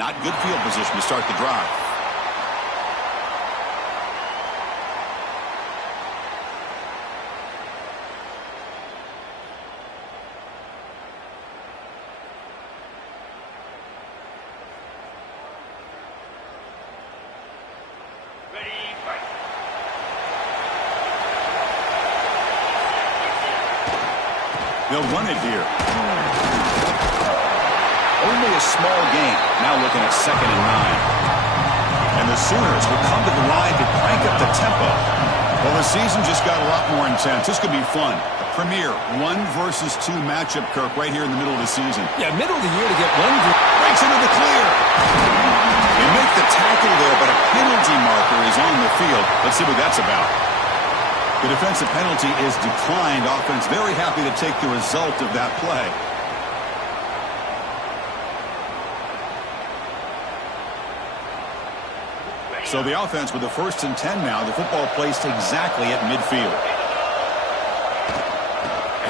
Not good field position to start the drive. They'll run it here. Only a small gain. Now looking at 2nd and 9. And the Sooners will come to the line to crank up the tempo. Well, the season just got a lot more intense. This could be fun. A premier 1 versus 2 matchup, Kirk, right here in the middle of the season. Yeah, middle of the year to get one. Breaks into the clear. They make the tackle there, but a penalty marker is on the field. Let's see what that's about. The defensive penalty is declined. Offense very happy to take the result of that play. So the offense with the 1st and 10 now. The football placed exactly at midfield.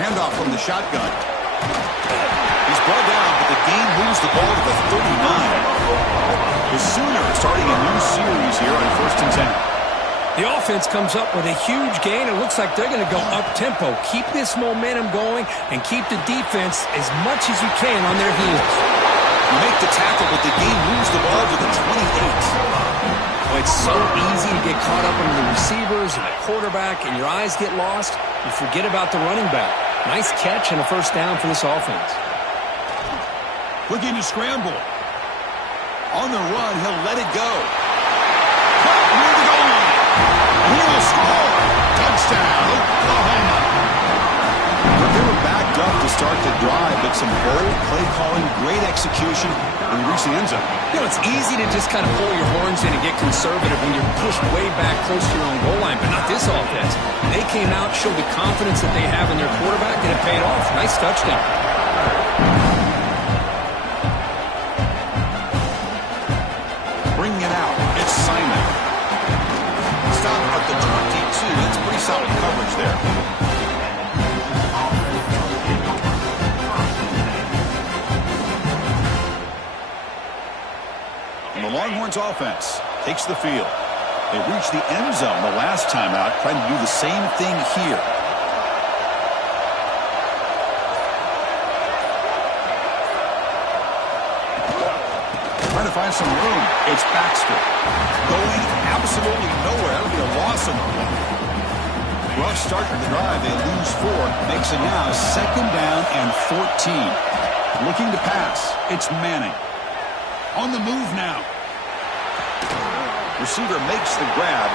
Handoff from the shotgun. He's brought down, but the game moves the ball to the 39. The Sooners starting a new series here on 1st and 10. The offense comes up with a huge gain. It looks like they're going to go up-tempo. Keep this momentum going and keep the defense as much as you can on their heels. You make the tackle, but the game moves the ball to the 28. Well, it's so easy to get caught up in the receivers and the quarterback, and your eyes get lost. You forget about the running back. Nice catch and a 1st down for this offense. Looking to scramble. On the run, he'll let it go. Caught near the goal line. He will score. Touchdown, Oklahoma. They were backed up to start the drive, but some bold play calling, great execution, and reach the end zone. You know, it's easy to just kind of pull your horns in and get conservative when you're pushed way back close to your own goal line, but not this offense. They came out, showed the confidence that they have in their quarterback, and it paid off. Nice touchdown. Bringing it out, it's Simon. Stop at the 22. That's pretty solid coverage there. And the Longhorns offense takes the field. They reached the end zone the last time out, trying to do the same thing here. Trying to find some room. It's Baxter. Going absolutely nowhere. That would be a loss of the play. Rough start to the drive. They lose 4. Makes it now 2nd down and 14. Looking to pass. It's Manning. On the move now. Receiver makes the grab.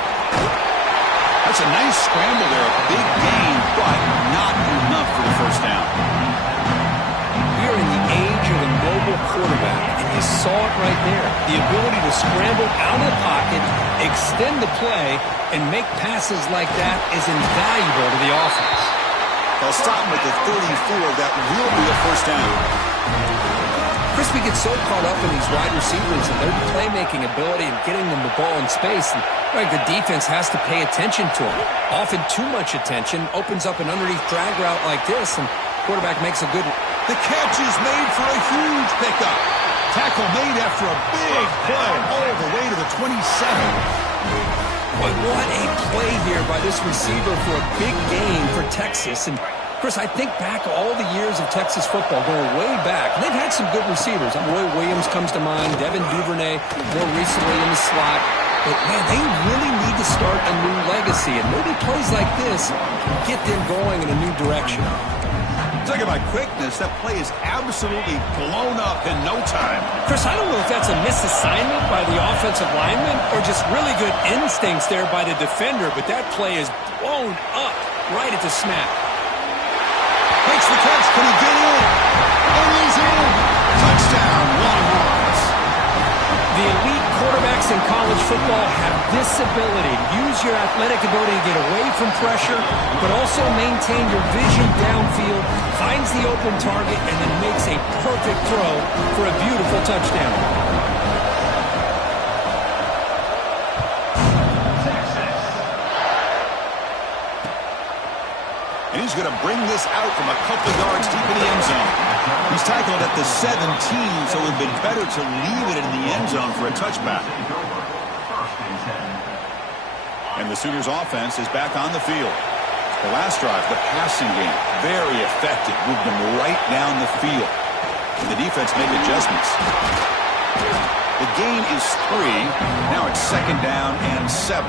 That's a nice scramble there. A big gain, but not enough for the 1st down. We are in the age of a mobile quarterback, and you saw it right there. The ability to scramble out of the pocket, extend the play, and make passes like that is invaluable to the offense. They'll stop him at the 34. That will be a 1st down. Chris, we get so caught up in these wide receivers and their playmaking ability and getting them the ball in space. And the defense has to pay attention to them. Often too much attention opens up an underneath drag route like this, and quarterback makes a good one. The catch is made for a huge pickup. Tackle made after a big play all the way to the 27. But what a play here by this receiver for a big gain for Texas. And Chris, I think back all the years of Texas football, going way back. They've had some good receivers. Roy Williams comes to mind, Devin Duvernay more recently in the slot. But, man, they really need to start a new legacy. And maybe plays like this can get them going in a new direction. Talk about quickness. That play is absolutely blown up in no time. Chris, I don't know if that's a misassignment by the offensive lineman or just really good instincts there by the defender, but that play is blown up right at the snap. Makes the catch. Can he get in? Oh, he's in. Touchdown, Longhorns. The elite quarterbacks in college football have this ability to use your athletic ability to get away from pressure, but also maintain your vision downfield, finds the open target, and then makes a perfect throw for a beautiful touchdown. And he's going to bring this out from a couple of yards deep in the end zone. He's tackled at the 17, so it would have been better to leave it in the end zone for a touchback. And the Sooners offense is back on the field. The last drive, the passing game, very effective. Moved them right down the field. And the defense made adjustments. The gain is 3. Now it's 2nd down and 7.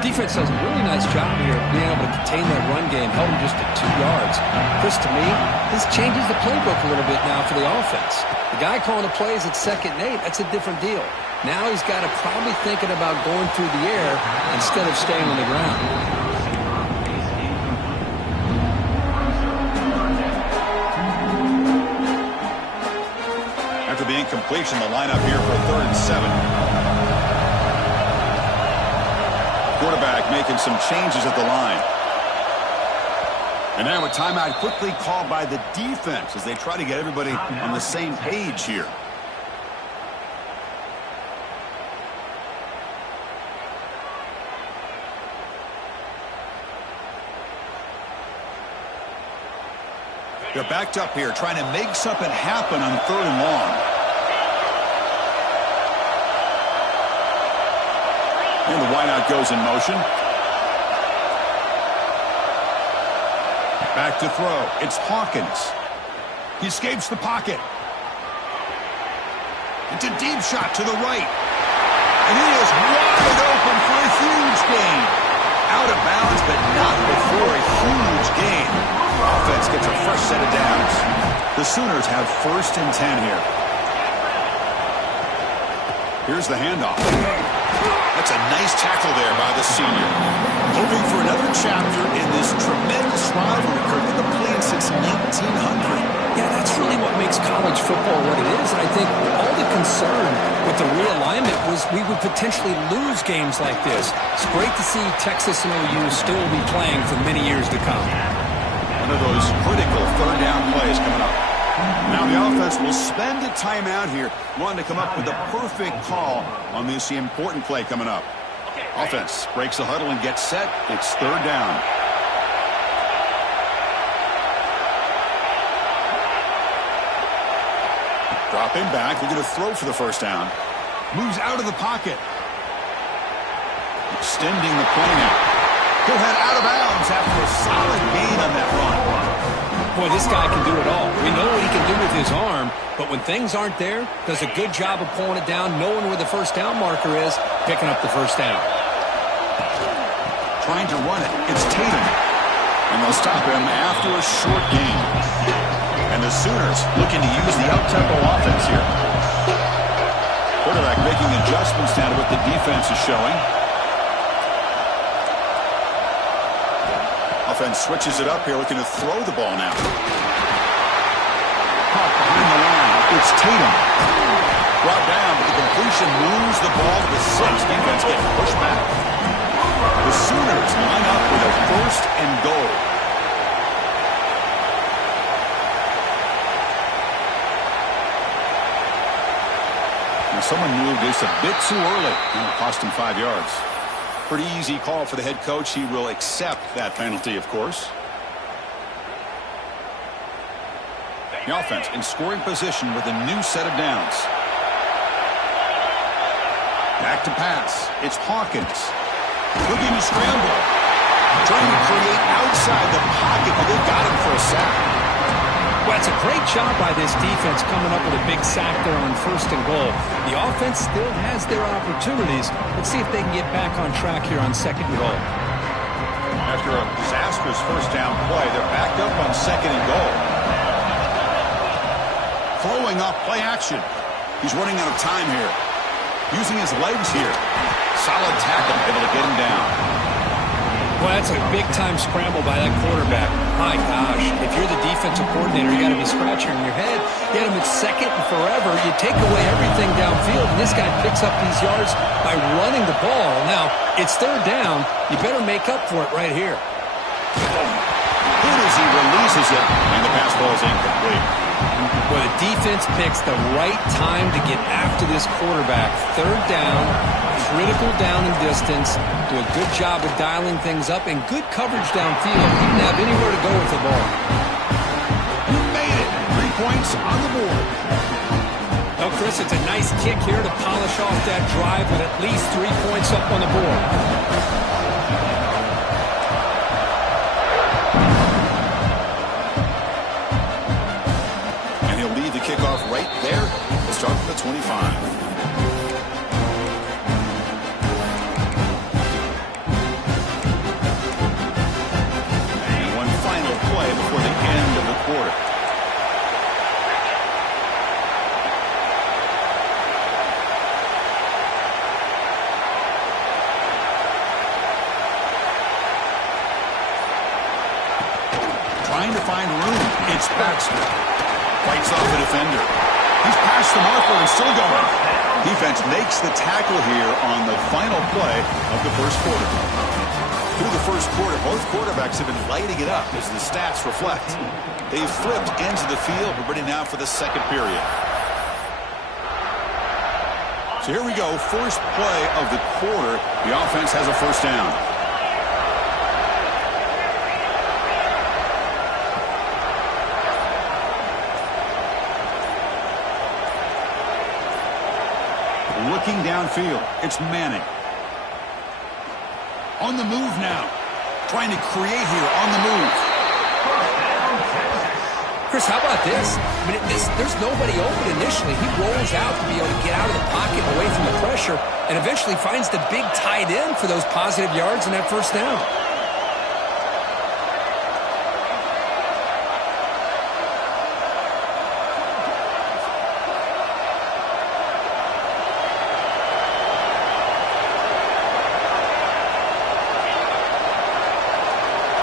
Defense does a really nice job here of being able to contain that run game, held them just at 2 yards. Chris, to me, this changes the playbook a little bit now for the offense. The guy calling the plays at 2nd and 8, that's a different deal. Now he's got to probably thinking about going through the air instead of staying on the ground. After the incompletion, the lineup here for 3rd and 7. Quarterback making some changes at the line. And now a timeout quickly called by the defense as they try to get everybody on the same page here. They're backed up here trying to make something happen on 3rd and long. And the wideout goes in motion. Back to throw. It's Hawkins. He escapes the pocket. It's a deep shot to the right. And he is wide open for a huge gain. Out of bounds, but not before a huge gain. Offense gets a fresh set of downs. The Sooners have 1st and 10 here. Here's the handoff. That's a nice tackle there by the senior. Hoping for another chapter in this tremendous rivalry. They've been playing since 1900. Yeah, that's really what makes college football what it is. And I think all the concern with the realignment was we would potentially lose games like this. It's great to see Texas and OU still be playing for many years to come. One of those critical 3rd down plays coming up. Now the offense will spend a timeout here, wanting to come up with the perfect call on this important play coming up. Offense breaks the huddle and gets set. It's 3rd down. Dropping back. They're going to throw for the 1st down. Moves out of the pocket. Extending the play now. He'll head out of bounds after a solid gain on that run. Boy, this guy can do it all. We know what he can do with his arm, but when things aren't there, does a good job of pulling it down, knowing where the 1st down marker is, picking up the 1st down. Trying to run it. It's Tatum. And they'll stop him after a short gain. And the Sooners looking to use the up-tempo offense here. Quarterback making adjustments now to what the defense is showing. Offense switches it up here, looking to throw the ball now. Caught behind the line. It's Tatum. Brought down, but the completion moves the ball to the 6. Defense getting pushed back. The Sooners line up with a 1st and goal. Now someone moved this a bit too early. And it cost him 5 yards. Pretty easy call for the head coach. He will accept that penalty, of course. The offense in scoring position with a new set of downs. Back to pass. It's Hawkins. Looking to scramble. Trying to create outside the pocket, but they got him for a sack. Well, it's a great job by this defense coming up with a big sack there on 1st and goal. The offense still has their opportunities. Let's see if they can get back on track here on 2nd and goal. After a disastrous 1st down play, they're backed up on 2nd and goal. Throwing off play action. He's running out of time here. Using his legs here. Solid tackle, able to get him down. Well, that's a big-time scramble by that quarterback. My gosh, if you're the defensive coordinator, you got to be scratching your head. You had him at 2nd and forever. You take away everything downfield, and this guy picks up these yards by running the ball. Now, it's 3rd down. You better make up for it right here. Good as he releases it, and the pass ball is incomplete. Well, the defense picks the right time to get after this quarterback. Third down, critical down and distance. Do a good job of dialing things up and good coverage downfield. He didn't have anywhere to go with the ball. You made it. 3 points on the board. Oh, Chris, it's a nice kick here to polish off that drive with at least 3 points up on the board. Kickoff right there. We'll start at the 25. And one final play before the end of the quarter. Trying to find room. It's Baxter. Fights off the defender. He's past the marker and still going. Defense makes the tackle here on the final play of the first quarter. Through the first quarter, both quarterbacks have been lighting it up as the stats reflect. They've flipped ends of the field. We're ready now for the second period. So here we go. First play of the quarter. The offense has a first down. Looking downfield, it's Manning. On the move now. Trying to create here on the move. Chris, how about this? I mean, there's nobody open initially. He rolls out to be able to get out of the pocket away from the pressure and eventually finds the big tight end for those positive yards in that first down.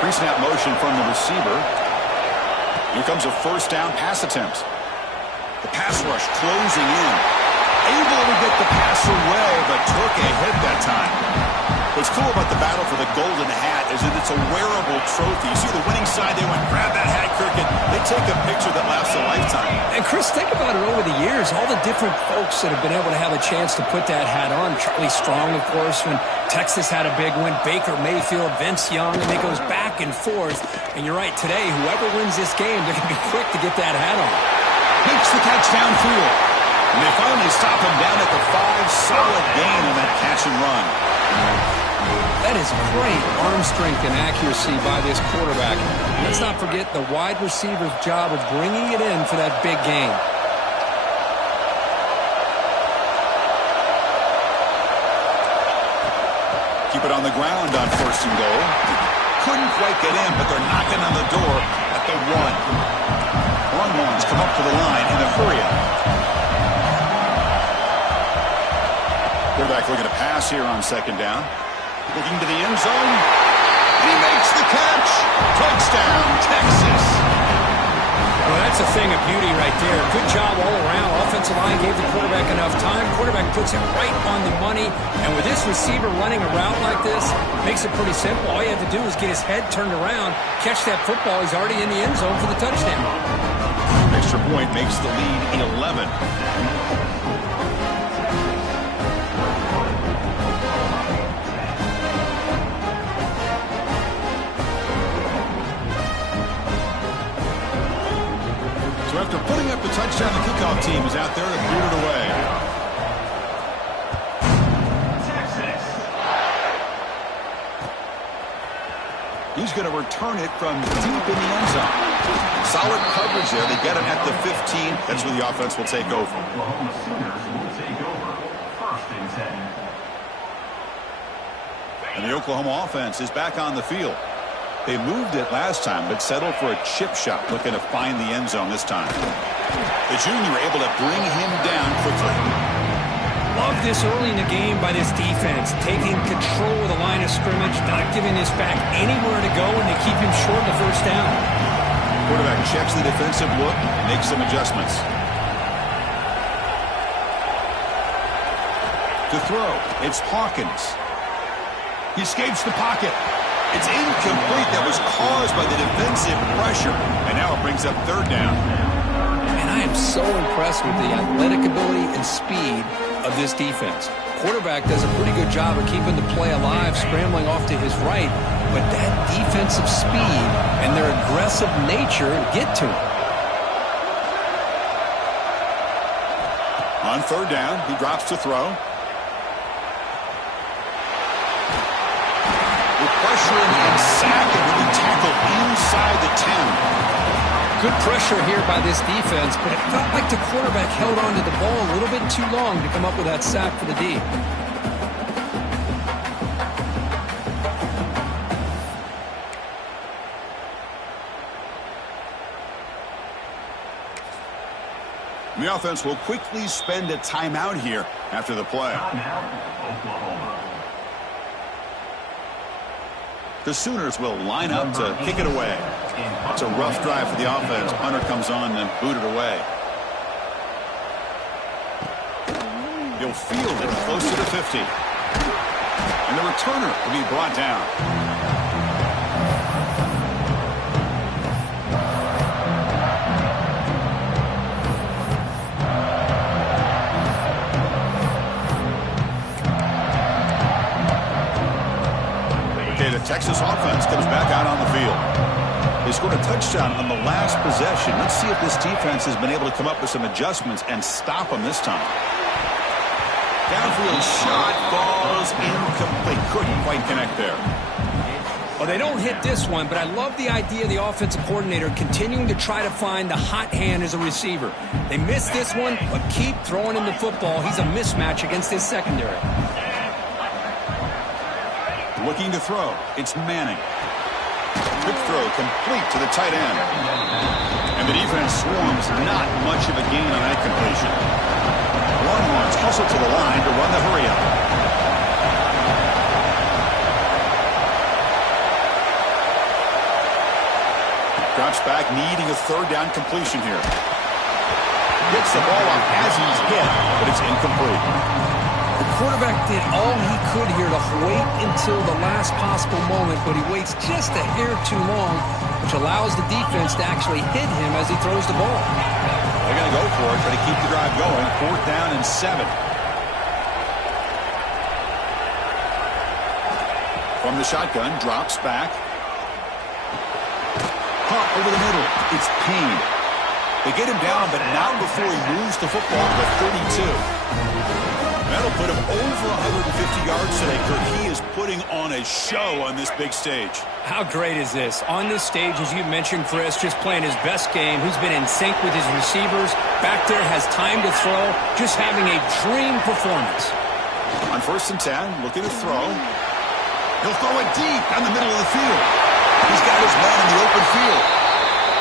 Pre-snap motion from the receiver. Here comes a first down pass attempt. The pass rush closing in. Able to get the pass away, but took a hit that time. What's cool about the battle for the golden hat is that it's a wearable trophy. You see the winning side, they went, grab that hat, Kirk, and they take a picture that lasts a lifetime. And Chris, think about it over the years, all the different folks that have been able to have a chance to put that hat on. Charlie Strong, of course, when Texas had a big win. Baker Mayfield, Vince Young, and it goes back and forth. And you're right, today, whoever wins this game, they're going to be quick to get that hat on. Makes the catch downfield. And they finally stop him down at the 5. Solid gain on that catch and run. That is great arm strength and accuracy by this quarterback. Let's not forget the wide receiver's job of bringing it in for that big gain. Keep it on the ground on first and goal. Couldn't quite get in, but they're knocking on the door at the 1. Longhorns come up to the line in a hurry up. Quarterback looking to pass here on second down. Looking to the end zone. He makes the catch. Touchdown, Texas. Well, that's a thing of beauty right there. Good job all around. Offensive line gave the quarterback enough time. Quarterback puts it right on the money. And with this receiver running a route like this, makes it pretty simple. All you have to do is get his head turned around, catch that football. He's already in the end zone for the touchdown. Extra point makes the lead 11. So after putting up the touchdown, the kickoff team is out there to boot it away. He's going to return it from deep in the end zone. Solid coverage there. They get him at the 15. That's where the offense will take over. And the Oklahoma offense is back on the field. They moved it last time, but settled for a chip shot, looking to find the end zone this time. The junior able to bring him down quickly. Love this early in the game by this defense, taking control of the line of scrimmage, not giving this back anywhere to go, and they keep him short of the first down. Quarterback checks the defensive look, makes some adjustments. To throw, it's Hawkins. He escapes the pocket. It's incomplete. That was caused by the defensive pressure. And now it brings up third down. And I I am so impressed with the athletic ability and speed of this defense. Quarterback does a pretty good job of keeping the play alive, scrambling off to his right, but that defensive speed and their aggressive nature get to him. On third down, he drops to throw. With pressure and sack, and will be tackled inside the 10. Good pressure here by this defense, but it felt like the quarterback held on to the ball a little bit too long to come up with that sack for the D. The offense will quickly spend a timeout here after the play. The Sooners will line up to kick it away. It's a rough drive for the offense. Hunter comes on and booted away. He'll field it close to the 50. And the returner will be brought down. Texas offense comes back out on the field. They scored a touchdown on the last possession. Let's see if this defense has been able to come up with some adjustments and stop them this time. Downfield shot, falls incomplete. Couldn't quite connect there. Well, they don't hit this one, but I love the idea of the offensive coordinator continuing to try to find the hot hand as a receiver. They missed this one, but keep throwing him the football. He's a mismatch against his secondary. Looking to throw. It's Manning. Quick throw complete to the tight end. And the defense swarms. Not much of a gain on that completion. Longhorns hustle to the line to run the hurry-up. Drops back, needing a third down completion here. Gets the ball off as he's hit, but it's incomplete. The quarterback did all he could here to wait until the last possible moment, but he waits just a hair too long, which allows the defense to actually hit him as he throws the ball. They're going to go for it, try to keep the drive going. 4th down and 7. From the shotgun, drops back. Pump over the middle. It's Payne. They get him down, but not before he moves the football to the 32. That'll put him over 150 yards today, Kurt. He is putting on a show on this big stage. How great is this? On this stage, as you mentioned, Chris, just playing his best game. He's been in sync with his receivers. Back there, has time to throw. Just having a dream performance. On 1st and 10, looking to throw. He'll throw it deep down the middle of the field. He's got his man in the open field.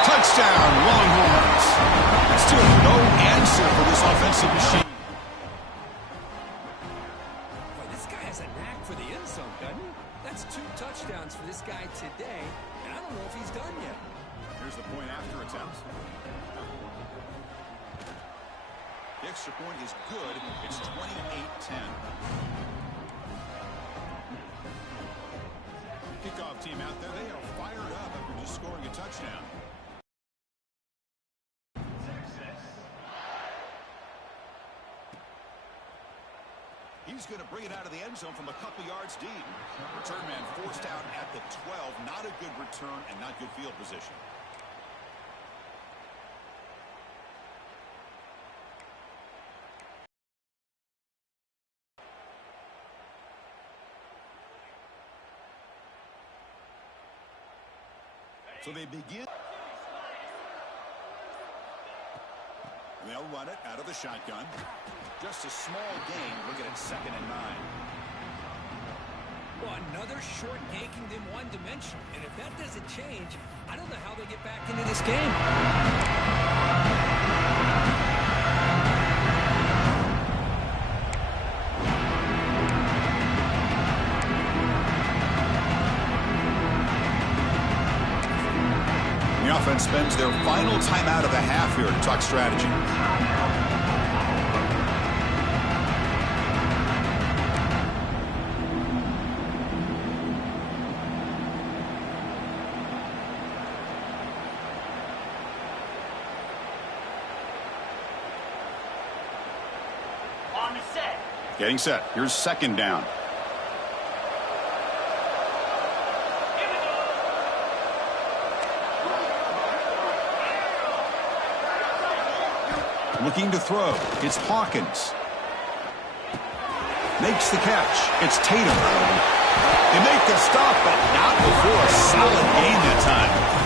Touchdown, Longhorns. Still no answer for this offensive machine. For the end zone, doesn't he? That's 2 touchdowns for this guy today, and I don't know if he's done yet. Here's the point after attempt. The extra point is good. It's 28-10. Kickoff team out there, they are fired up after just scoring a touchdown. He's going to bring it out of the end zone from a couple yards deep. Return man forced out at the 12. Not a good return and not good field position. So they begin. And they'll run it out of the shotgun. Just a small gain. Looking at 2nd and 9. Well, another short yanking them one dimension. And if that doesn't change, I don't know how they get back into this game. The offense spends their final timeout of the half here to talk strategy. Getting set. Here's second down. Looking to throw. It's Hawkins. Makes the catch. It's Tatum. They make the stop, but not before a solid gain that time.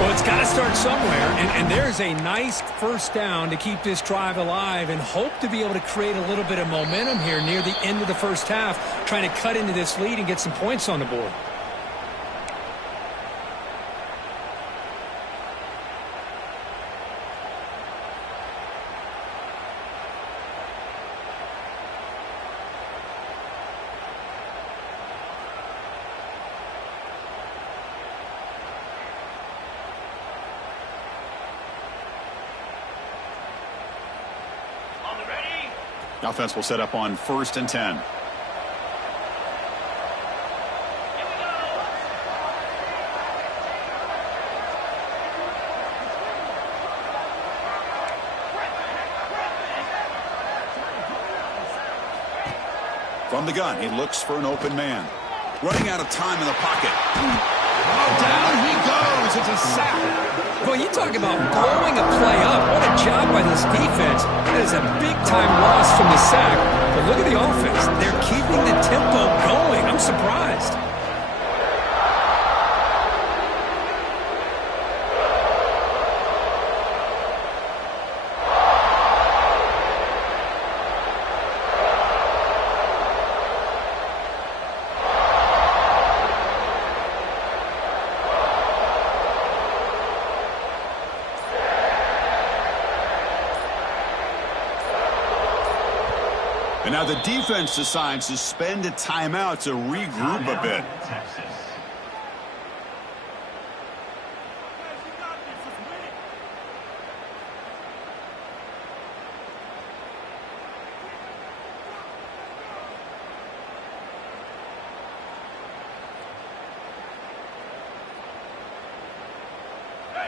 Well, it's got to start somewhere, and there's a nice first down to keep this drive alive and hope to be able to create a little bit of momentum here near the end of the first half, trying to cut into this lead and get some points on the board. Offense will set up on 1st and 10. From the gun, he looks for an open man. Running out of time in the pocket. Oh, down he goes. It's a sack. Well, you talk about blowing a play up. What a job by this defense. That is a big-time loss from the sack. But look at the offense. They're keeping the tempo going. I'm surprised. And now the defense decides to spend a timeout to regroup a bit.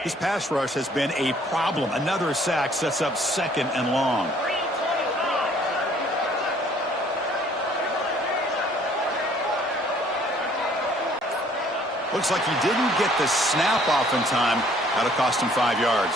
This pass rush has been a problem. Another sack sets up 2nd and long. Looks like he didn't get the snap off in time. That'll cost him 5 yards.